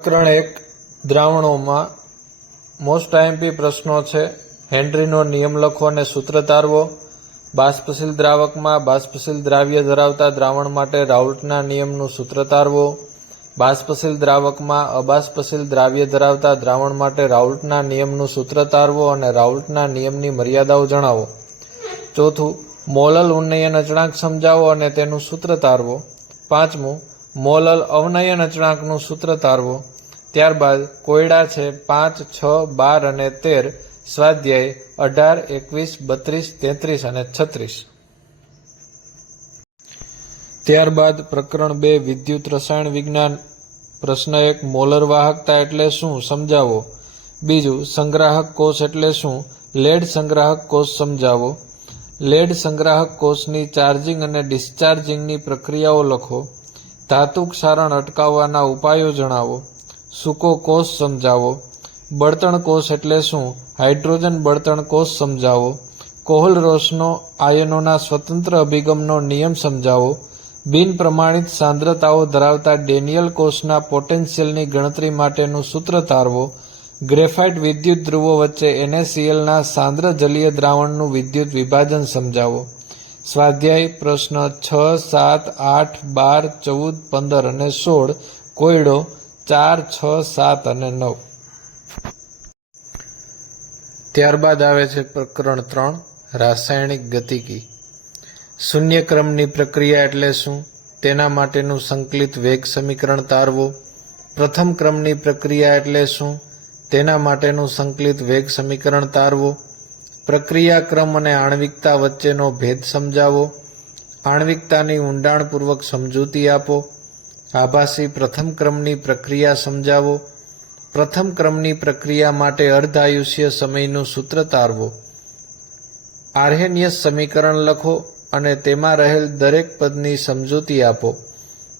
પ્રકરણ 1 દ્રાવણોમાં most IMP પ્રશ્નો છે. હેનરીનો નિયમ લખો અને સૂત્ર તારવો. બાષ્પશીલ દ્રાવકમાં બાષ્પશીલ દ્રાવ્ય ધરાવતા દ્રાવણ માટે રાઉલ્ટના નિયમનું સૂત્ર તારવો. બાષ્પશીલ દ્રાવકમાં અબાષ્પશીલ દ્રાવ્ય ધરાવતા દ્રાવણ માટે રાઉલ્ટના નિયમનું સૂત્ર તારવો અને રાઉલ્ટના નિયમની મર્યાદાઓ જણાવો. ચોથું, મોલલ ઉન્નયન અચળાંક સમજાવો અને તેનું સૂત્ર તારવો. પાંચમું, મોલલ અવનયન અચળાંકનું સૂત્ર તારવો. ત્યારબાદ કોયડા છે 5, 6, 12 અને 13, સ્વાધ્યાય 18, 21, 32, 33 અને 36. ત્યારબાદ પ્રકરણ 2 વિદ્યુત રસાયણ વિજ્ઞાન. પ્રશ્ન 1, મોલર વાહકતા એટલે શું સમજાવો. બીજું, સંગ્રાહક કોષ એટલે શું, લેડ સંગ્રાહક કોષ સમજાવો. લેડ સંગ્રાહક કોષની ચાર્જિંગ અને ડિસ્ચાર્જિંગની પ્રક્રિયાઓ લખો. ધાતુ ક્ષારણ અટકાવવાના ઉપાયો જણાવો. સૂકો કોષ સમજાવો. બળતણ કોષ એટલે શું, હાઇડ્રોજન બળતણ કોષ સમજાવો. કોહલરોસનો આયનોના સ્વતંત્ર અભિગમનો નિયમ સમજાવો. બિન પ્રમાણિત સાંદ્રતાઓ ધરાવતા ડેનિયલ કોષના પોટેન્શિયલની ગણતરી માટેનું સૂત્ર તારવો. ગ્રેફાઇટ વિદ્યુત ધ્રુવો વચ્ચે NaClના સાંદ્ર જલીય દ્રાવણનું વિદ્યુત વિભાજન સમજાવો. સ્વાધ્યાય પ્રશ્ન 6, 7, 8, 12, 14, 15 અને 16, કોયડો 4, 6, 7 અને 9. ત્યારબાદ આવે છે પ્રકરણ 3 રાસાયણિક ગતિકી. શૂન્ય ક્રમની પ્રક્રિયા એટલે શું, તેના માટેનું સંકલિત વેગ સમીકરણ તારવો. પ્રથમ ક્રમની પ્રક્રિયા એટલે શું, તેના માટેનું સંકલિત વેગ સમીકરણ તારવો. પ્રક્રિયા ક્રમ અને આણ્વિકતા વચ્ચેનો ભેદ સમજાવો. આણ્વિકતાની ઊંડાણપૂર્વક સમજૂતી આપો. આભાસી પ્રથમ ક્રમની પ્રક્રિયા સમજાવો. પ્રથમ ક્રમની પ્રક્રિયા માટે અર્ધાયુષ્ય સમયનું સૂત્ર તારવો. આર્હેનિયસ સમીકરણ લખો અને તેમાં રહેલ દરેક પદની સમજૂતી આપો.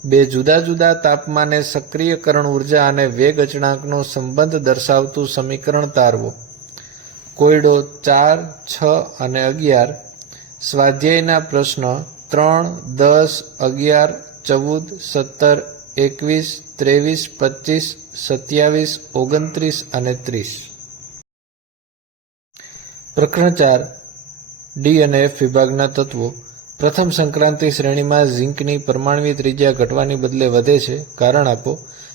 બે જુદા જુદા તાપમાને સક્રિયકરણ ઉર્જા અને વેગ અચળાંકનો સંબંધ દર્શાવતું સમીકરણ તારવો. કોયડો 4, 6 અને 11. સ્વાધ્યાયના પ્રશ્ન 3, 10, 11, 14, 17, 21, 23, 25, 27, 29 અને 30. પ્રકરણ 4 ડી અને એફ વિભાગના તત્વો. પ્રથમ સંક્રાંતિ શ્રેણીમાં ઝીંકની પરમાણ્વીય ત્રિજ્યા ઘટવાની બદલે વધે છે, કારણ આપો.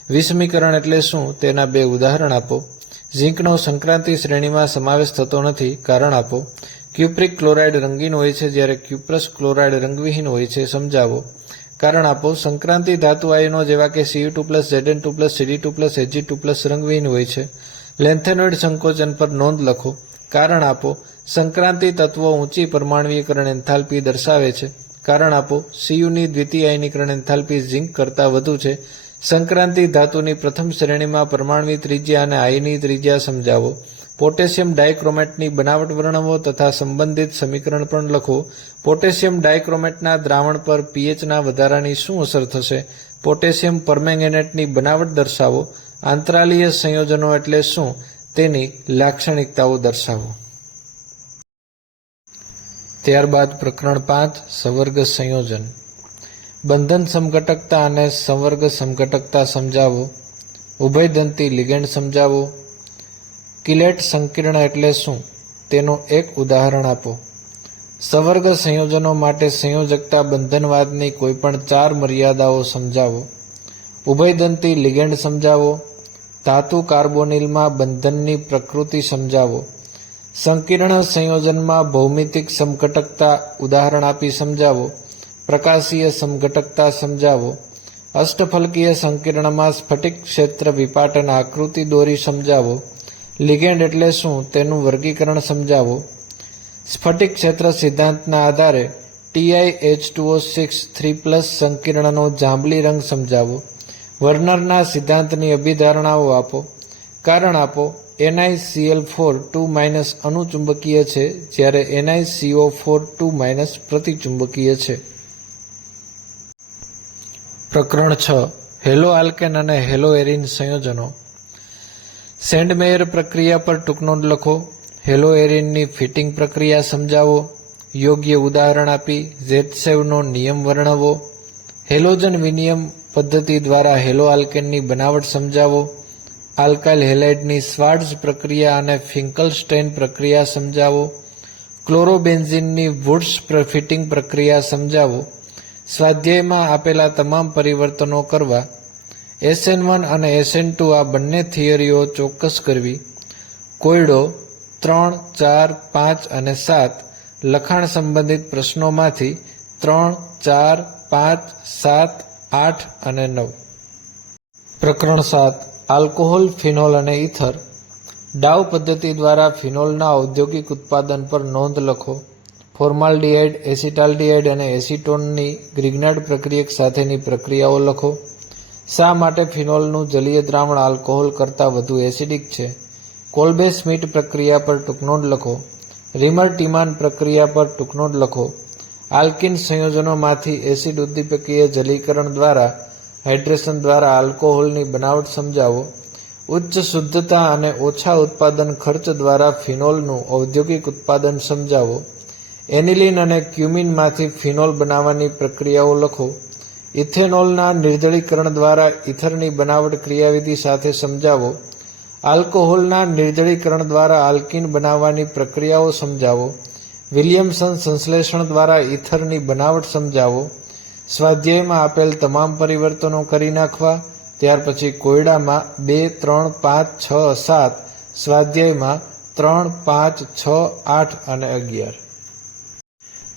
વિષમીકરણ એટલે શું, તેના 2 ઉદાહરણ આપો. ઝીંકનો સંક્રાંતિ શ્રેણીમાં સમાવેશ થતો નથી, કારણ આપો. ક્યુપ્રિક ક્લોરાઇડ રંગીન હોય છે જ્યારે ક્યુપ્રસ ક્લોરાઇડ રંગવિહીન હોય છે, સમજાવો. કારણ આપો. સંક્રાંતિ ધાતુ આયનો જેવા કે Cu2+, Zn2+, Cd2+, Ag2+ રંગવિહીન હોય છે. લેન્થેનોઇડ સંકોચન પર નોંધ લખો. કારણ આપો. સંક્રાંતિ તત્વો ઊંચી પરમાણ્વીયકરણ એન્થાલ્પી દર્શાવે છે. કારણ આપો. Cuની દ્વિતીયાયનીકરણ એન્થાલ્પી ઝીંક કરતાં વધુ છે. સંક્રાંતિ ધાતુની પ્રથમ શ્રેણીમાં પરમાણ્વીય ત્રિજ્યા અને આયની ત્રિજ્યા સમજાવો. પોટેશિયમ ડાયક્રોમેટની બનાવટ વર્ણવો તથા સંબંધિત સમીકરણ પણ લખો. પોટેશિયમ ડાયક્રોમેટના દ્રાવણ પર pHના વધારાની શું અસર થશે. પોટેશિયમ પરમેંગેનેટની બનાવટ દર્શાવો. આંતરાલીય સંયોજનો એટલે શું, તેની લાક્ષણિકતાઓ દર્શાવો. ત્યારબાદ પ્રકરણ 5 સંવર્ગ સંયોજન. બંધન સમઘટકતા અને સંવર્ગ સમઘટકતા સમજાવો. ઉભયદંતી લિગેન્ડ સમજાવો. કિલેટ સંકીર્ણ એટલે શું, તેનું એક ઉદાહરણ આપો. સંવર્ગ સંયોજનો માટે સંયોજકતા બંધનવાદની કોઈપણ 4 મર્યાદાઓ સમજાવો. ઉભયદંતી લિગેન્ડ સમજાવો. ધાતુ કાર્બોનિલમાં બંધનની પ્રકૃતિ સમજાવો. સંકીર્ણ સંયોજનમાં ભૌમિતિક સમઘટકતા ઉદાહરણ આપી સમજાવો. પ્રકાશીય સમઘટકતા સમજાવો. અષ્ટફલકીય સંકીર્ણમાં સ્ફટિક ક્ષેત્ર વિપાટન આકૃતિ દોરી સમજાવો. લિગેન્ડ એટલે શું, તેનું વર્ગીકરણ સમજાવો. સ્ફટિક ક્ષેત્ર સિદ્ધાંતના આધારે TiH2O6 3+ સંકીર્ણનો જાંબલી રંગ સમજાવો. વર્નરના સિદ્ધાંતની અભિધારણાઓ આપો. કારણ આપો. NiCl4 2- અનુચુંબકીય છે જ્યારે NiCO4 2- પ્રતિચુંબકીય છે. પ્રકરણ 6 હેલો આલ્કેન અને હેલો એરિન સંયોજનો. સેન્ડમેયર પ્રક્રિયા પર ટૂંકનોંધ લખો. હેલો એરિનની ફિટિંગ પ્રક્રિયા સમજાવો. યોગ્ય ઉદાહરણ આપી ઝેટસેવનો નિયમ વર્ણવો. હેલોજન વિનિમય પદ્ધતિ દ્વારા હેલો આલ્કેનની બનાવટ સમજાવો. આલ્કાઇલ હેલાઇડની સ્વાર્ટ્ઝ પ્રક્રિયા અને ફિંકલસ્ટેઇન પ્રક્રિયા સમજાવો. ક્લોરોબેન્ઝીનની વુડ્સ ફિટિંગ પ્રક્રિયા સમજાવો. સ્વાધ્યાયમાં આપેલા તમામ પરિવર્તનો કરવા. SN1 અને SN2 આ બંને થિયરીઓ ચોક્કસ કરવી. કોયડો 3, 4, 5 અને 7 લખાણ સંબંધિત પ્રશ્નોમાંથી 3, 4, 5, 7, 8 અને 9. પ્રકરણ 7 આલ્કોહોલ, ફિનોલ અને ઇથર. ડાવ પદ્ધતિ દ્વારા ફિનોલના ઔદ્યોગિક ઉત્પાદન પર નોંધ લખો. ફોર્માલ્ડિહાઇડ, એસિટાલ્ડિહાઇડ અને એસિટોનની ગ્રિગ્નાર્ડ પ્રક્રિયક સાથેની પ્રક્રિયાઓ લખો. શા માટે ફિનોલનું જલીય દ્રાવણ આલ્કોહોલ કરતાં વધુ એસિડિક છે? કોલ્બે સ્મિટ પ્રક્રિયા પર ટૂંકનોંધ લખો. રીમર ટીમાન પ્રક્રિયા પર ટૂંકનોંધ લખો. આલ્કિન સંયોજનોમાંથી એસિડ ઉદ્દીપકીય જલીકરણ દ્વારા હાઇડ્રેશન દ્વારા આલ્કોહોલની બનાવટ સમજાવો. ઉચ્ચ શુદ્ધતા અને ઓછા ઉત્પાદન ખર્ચ દ્વારા ફિનોલનું ઔદ્યોગિક ઉત્પાદન સમજાવો. એનિલિન અને ક્યુમિનમાંથી ફિનોલ બનાવવાની પ્રક્રિયાઓ લખો. ઇથેનોલના નિર્જળીકરણ દ્વારા ઇથરની બનાવટ ક્રિયાવિધિ સાથે સમજાવો. આલ્કોહોલના નિર્જળીકરણ દ્વારા આલ્કીન બનાવવાની પ્રક્રિયાઓ સમજાવો. વિલિયમસન સંશ્લેષણ દ્વારા ઇથરની બનાવટ સમજાવો. સ્વાધ્યાયમાં આપેલ તમામ પરિવર્તનો કરી નાખવા. ત્યાર પછી કોયડામાં 2, 3, 5, 6, 7, સ્વાધ્યાયમાં 3, 5, 6, 8 અને 11.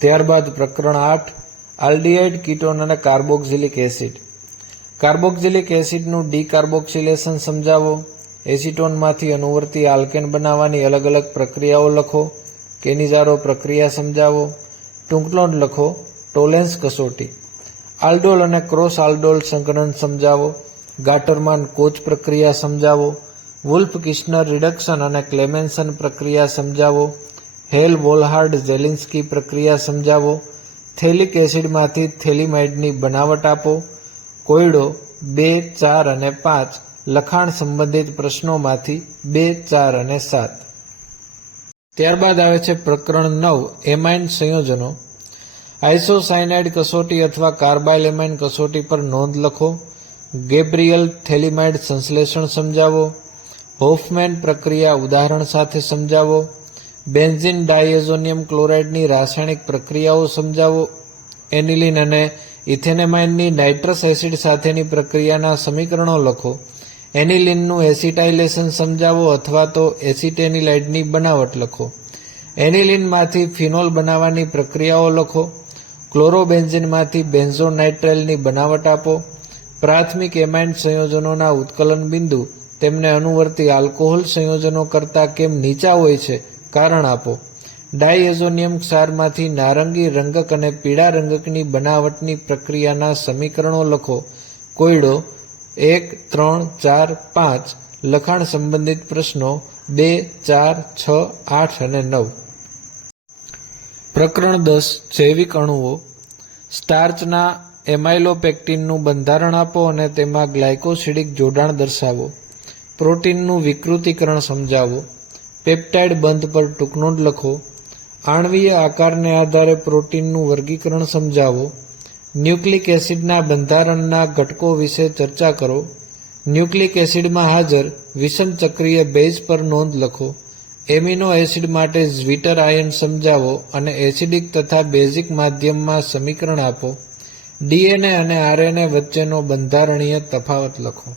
ત્યારબાદ પ્રકરણ 8 આલ્ડીહાઇડ, કીટોન અને કાર્બોક્સિલિક એસિડ. કાર્બોક્સિલિક એસિડનું ડીકાર્બોક્સિલેશન સમજાવો. એસિટોનમાંથી અનુવર્તી આલ્કેન બનાવવાની અલગ અલગ પ્રક્રિયાઓ લખો. કેનિઝારો પ્રક્રિયા સમજાવો. ટૂંકનોંધ લખો. ટોલેન્સ કસોટી. આલ્ડોલ અને ક્રોસ આલ્ડોલ સંકલન સમજાવો. ગાટરમાન કોચ પ્રક્રિયા સમજાવો. વુલ્ફ કિશ્નર રિડક્શન અને ક્લેમેન્સન પ્રક્રિયા સમજાવો. હેલ વોલહાર્ડ ઝેલિન્સ્કી પ્રક્રિયા સમજાવો. થેલિક એસિડમાંથી થેલિમાઇડની બનાવટ આપો. કોયડો 2, 4 અને 5 લખાણ સંબંધિત પ્રશ્નોમાંથી 2, 4 અને 7. ત્યારબાદ આવે છે પ્રકરણ 9 એમાઇન સંયોજનો. આઇસોસાયનાઇડ કસોટી અથવા કાર્બાઇલ એમાઇન કસોટી પર નોંધ લખો. ગેબ્રિયલ થેલિમાઇડ સંશ્લેષણ સમજાવો. હોફમેન પ્રક્રિયા ઉદાહરણ સાથે સમજાવો. બેન્ઝીન ડાયએઝોનિયમ ક્લોરાઇડની રાસાયણિક પ્રક્રિયાઓ સમજાવો. એનિલિન અને ઇથેનેમાઇનની નાઇટ્રસ એસિડ સાથેની પ્રક્રિયાના સમીકરણો લખો. એનિલિનનું એસિટાઇલેશન સમજાવો અથવા તો એસિટેનિલાઇડની બનાવટ લખો. એનિલિનમાંથી ફિનોલ બનાવવાની પ્રક્રિયાઓ લખો. ક્લોરોબેન્ઝીનમાંથી બેન્ઝોનાઇટ્રાઇલની બનાવટ આપો. પ્રાથમિક એમાઇન સંયોજનોના ઉત્કલન બિંદુ તેમને અનુવર્તી આલ્કોહોલ સંયોજનો કરતાં કેમ નીચા હોય છે કારણ આપો. ડાયએઝોનિયમ ક્ષારમાંથી નારંગી રંગક અને પીળા રંગકની બનાવટની પ્રક્રિયાના સમીકરણો લખો. કોયડો 1, 3, 4, 5 લખાણ સંબંધિત પ્રશ્નો 2, 4, 6, 8 અને 9. પ્રકરણ 10 જૈવિક અણુઓ. સ્ટાર્ચના એમાઇલોપેક્ટિનનું બંધારણ આપો અને તેમાં ગ્લાયકોસિડિક જોડાણ દર્શાવો. પ્રોટીનનું વિકૃતિકરણ સમજાવો. પેપ્ટાઇડ બંધ પર ટૂંકનોંધ લખો. આણ્વીય આકારને આધારે પ્રોટીનનું વર્ગીકરણ સમજાવો. ન્યુક્લિક એસિડના બંધારણના ઘટકો વિશે ચર્ચા કરો. ન્યુક્લિક એસિડમાં હાજર વિષમ ચક્રીય બેઝ પર નોંધ લખો. એમિનો એસિડ માટે ઝ્વિટર આયન સમજાવો અને એસિડિક તથા બેઝિક માધ્યમમાં સમીકરણ આપો. ડીએનએ અને આરએનએ વચ્ચેનો બંધારણીય તફાવત લખો.